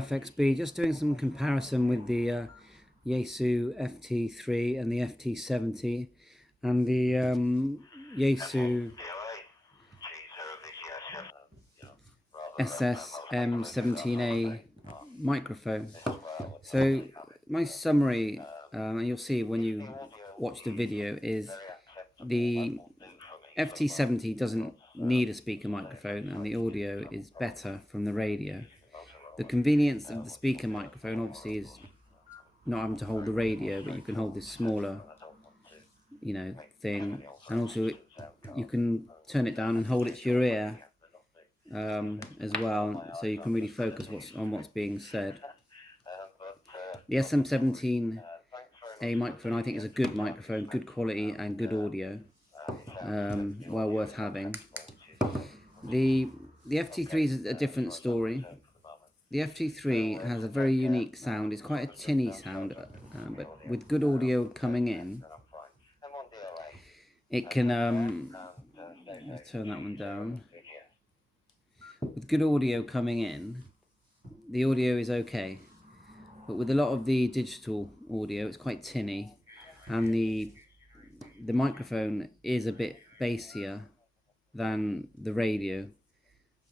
FXB, just doing some comparison with the Yaesu FT3 and the FT70 and the Yaesu SSM-17A microphone. So my summary, and you'll see when you watch the video, is the FT70 doesn't need a speaker microphone and the audio is better from the radio. The convenience of the speaker microphone obviously is not having to hold the radio, but you can hold this smaller, thing, and also you can turn it down and hold it to your ear as well, so you can really focus on what's being said. The SM17A microphone, I think, is a good microphone, good quality and good audio, well worth having. The FT3 is a different story. The FT3 has a very unique sound. It's quite a tinny sound, but with good audio coming in, it can, let's turn that one down. With good audio coming in, the audio is okay. But with a lot of the digital audio, it's quite tinny, and the microphone is a bit bassier than the radio.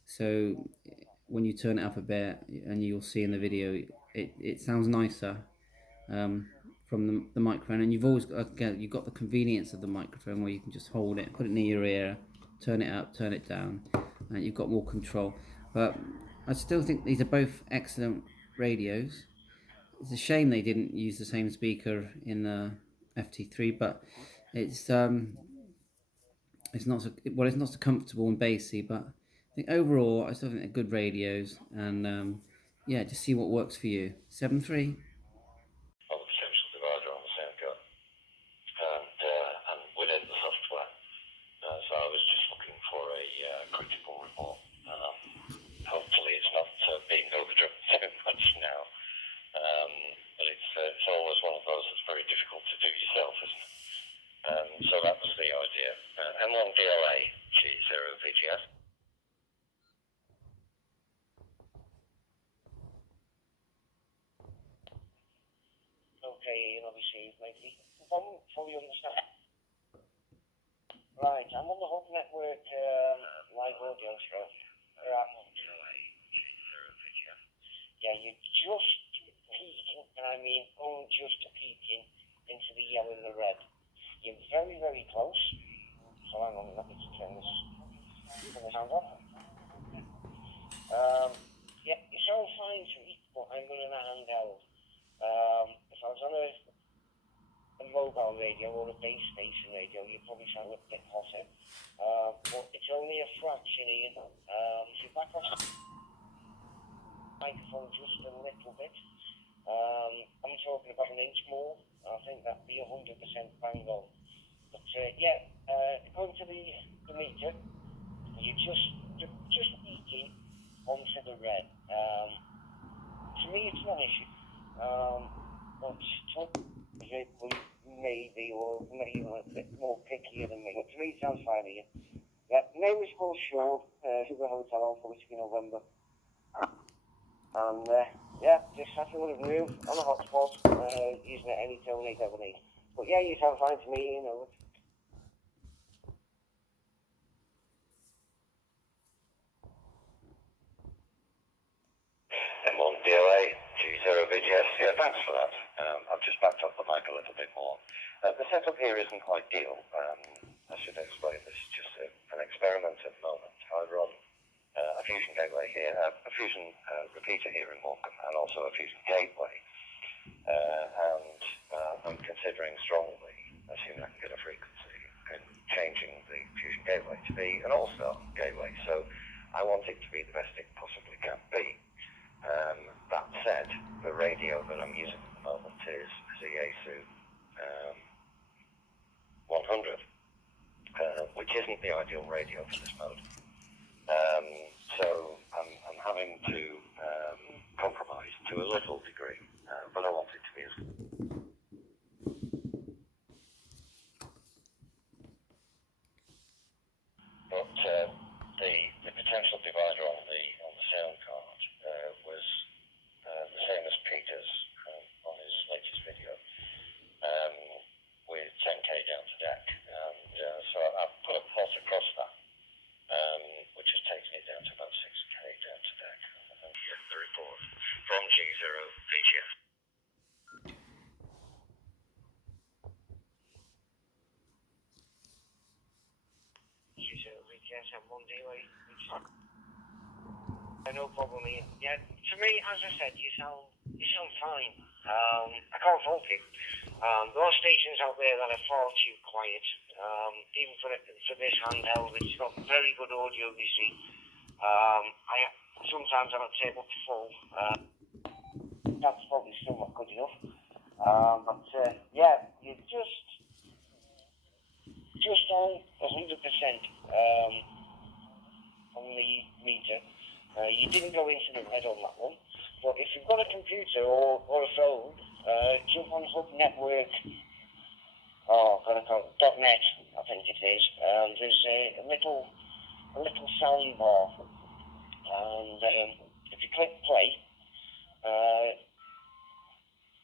So when you turn it up a bit, and you'll see in the video, it sounds nicer from the microphone. And you've always got the convenience of the microphone where you can just hold it, put it near your ear, turn it up, turn it down, and you've got more control. But I still think these are both excellent radios. It's a shame they didn't use the same speaker in the FT3, but it's not so comfortable and bassy. But I think overall, I still think they're good radios, and yeah, just see what works for you. 7.3. On the potential divider on the sound card, and within the software. So I was just looking for a critical report. Hopefully it's not being overdriven too much now. But it's always one of those that's very difficult to do yourself, isn't it? So that was the idea. M1 DLA G0 VGS. Okay, obviously, maybe. I don't fully understand. Right, I'm on the Hub Network live audio show. Yeah, you're just peeking, and I mean only just peeking into the yellow and the red. You're very, very close. So hang on, let me just turn the sound off. Yeah, you sound fine to me, but I'm running a handheld. If I was on a mobile radio or a base station radio, you'd probably sound a bit hotter. But it's only a fraction, Ian. If you back off the microphone just a little bit, I'm talking about an inch more. I think that'd be 100% bang on. But yeah, going to the meter, you're just peeking onto the red. To me, it's not an issue. But maybe a bit more pickier than me. But to me, it sounds fine here. Yeah, name is Paul Shaw, Sugar Hotel Alpha, Whiskey November. And yeah, just having a review on a hotspot, using it any tone 878. But yeah, you sound fine to me, M1 DLA, G0 VGS, yeah, thanks for that. I've just backed up the mic a little bit more. The setup here isn't quite ideal. I should explain this, just an experiment at the moment. I run a Fusion gateway here, a Fusion repeater here in Morecambe, and also a Fusion gateway. And I'm considering strongly, assuming I can get a frequency, and changing the Fusion gateway to be an all-star gateway. So I want it to be the best it possibly can be. That said, the radio that I'm using at the moment is a Yaesu 100, which isn't the ideal radio for this mode. So I'm having to compromise to a little degree, but I want it to be as good. But the potential divider on the sound card was FT3D SSM-17A. No problem, Ian. Yeah, to me, as I said, you sound fine. I can't fault you. There are stations out there that are far too quiet. Even for this handheld, it's got very good audio, you see. Sometimes I'm not able to full. That's probably still not good enough. But yeah, you're just on 100% on the meter. You didn't go into the red on that one. But if you've got a computer or a phone, jump on Hub Network. .net, I think it is. There's a little sound bar, and if you click play,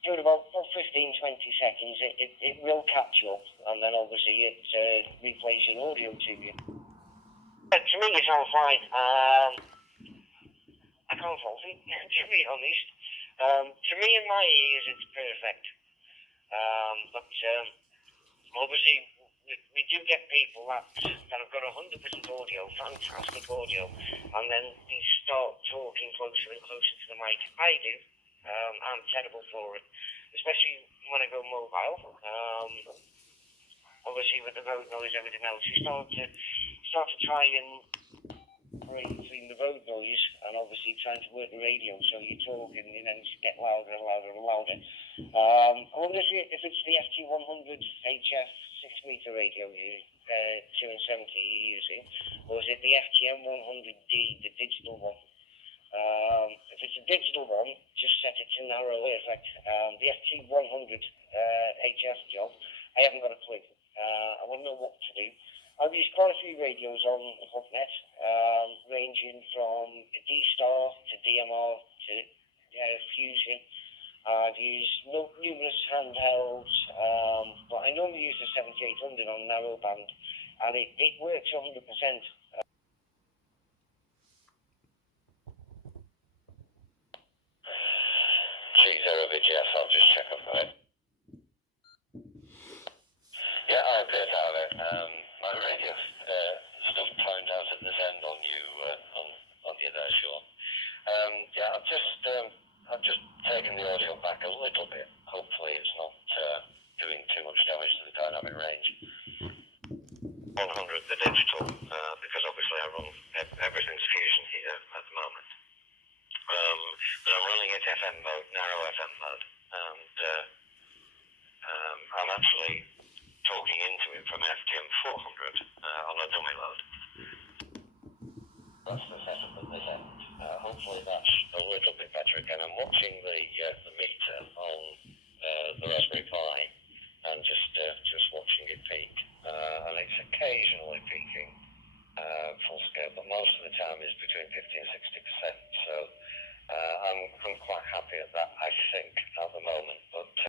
during about 15-20 seconds, it will catch you up, and then obviously it replays your audio to you. To me, it sounds fine. I can't fault it, to be honest. To me, in my ears, it's perfect. But obviously, we do get people that have got 100% audio, fantastic audio, and then they start talking closer and closer to the mic. I do. I'm terrible for it, especially when I go mobile. Obviously, with the road noise, everything else, you start to try and break between the road noise and obviously trying to work the radio. So you talk and then you get louder and louder and louder. I wonder if it's the FT100 HF 6-meter radio 270 you're using, or is it the FTM100D, the digital one? If it's a digital one, just set it to narrow effect. The FT100 HF job, I haven't got a clue. I wouldn't know what to do. I've used quite a few radios on HubNet, ranging from D-Star to DMR to Fusion. I've used numerous handhelds, but I normally use the 7800 on narrowband, and it works 100%. G0VGS, I'll just check up on it. Yeah, I appear to have it. My radio stuff timed out at this end on you there, Sean. Yeah, I've just taken the audio back a little bit. Hopefully it's not doing too much damage to the dynamic range. 100, the digital, because obviously I run everything's Fusion here at the moment. But I'm running it FM mode, narrow FM mode, and I'm actually talking into it from FTM 400 on a dummy load. That's the setup at this end. Hopefully that's a little bit better again. I'm watching the